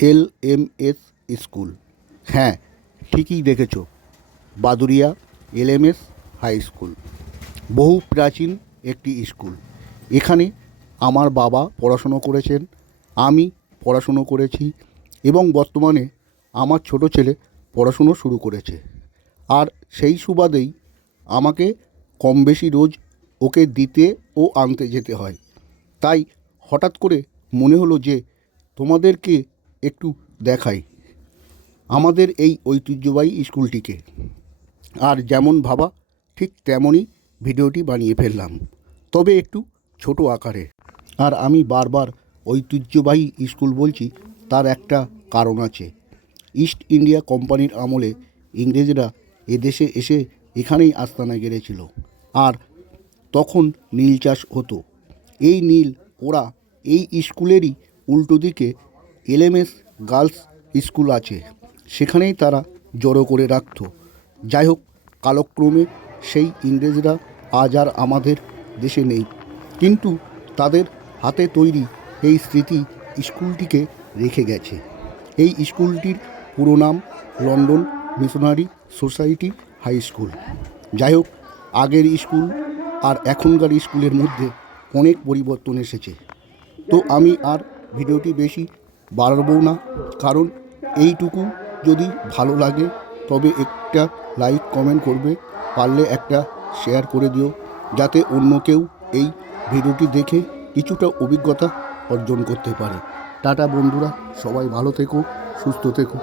LMS school. হ্যাঁ, ঠিকই দেখেছ, বাদুড়িয়া LMS হাই স্কুল। বহু প্রাচীন একটি স্কুল। এখানে আমার বাবা পড়াশুনো করেছেন, আমি পড়াশুনো করেছি এবং বর্তমানে আমার ছোটো ছেলে পড়াশুনো শুরু করেছে। আর সেই সুবাদেই আমাকে কম বেশি রোজ ওকে দিতে ও আনতে যেতে হয়। তাই হঠাৎ করে মনে হলো যে তোমাদেরকে একটু দেখাই আমাদের এই ঐতিহ্যবাহী স্কুলটিকে। আর যেমন ভাবা ঠিক তেমনই ভিডিওটি বানিয়ে ফেললাম, তবে একটু ছোট আকারে। আর আমি বারবার ঐতিহ্যবাহী স্কুল বলছি, তার একটা কারণ আছে। ইস্ট ইন্ডিয়া কোম্পানির আমলে ইংরেজরা এদেশে এসে এখানেই আস্তানা গেড়েছিল। আর তখন নীল চাষ হতো। এই নীল ওরা এই স্কুলেরই উল্টো দিকে LMS গার্লস স্কুল আছে, সেখানেই তারা জড়ো করে রাখত। যাই হোক, কালক্রমে সেই ইংরেজরা আজ আর আমাদের দেশে নেই, কিন্তু তাদের হাতে তৈরি এই স্মৃতি স্কুলটিকে রেখে গেছে। এই স্কুলটির পুরো নাম London missionary society high school. যাই হোক, আগের স্কুল আর এখনকার স্কুলের মধ্যে অনেক পরিবর্তন এসেছে। তো আমি আর ভিডিওটি বেশি বাড়াবো না, কারণ এইটুকু যদি ভালো লাগে তবে একটা লাইক কমেন্ট করবে, পারলে একটা শেয়ার করে দিও, যাতে অন্য কেউ এই ভিডিওটি দেখে কিছুটা অভিজ্ঞতা অর্জন করতে পারে। টাটা বন্ধুরা, সবাই ভালো থেকো, সুস্থ থেকো।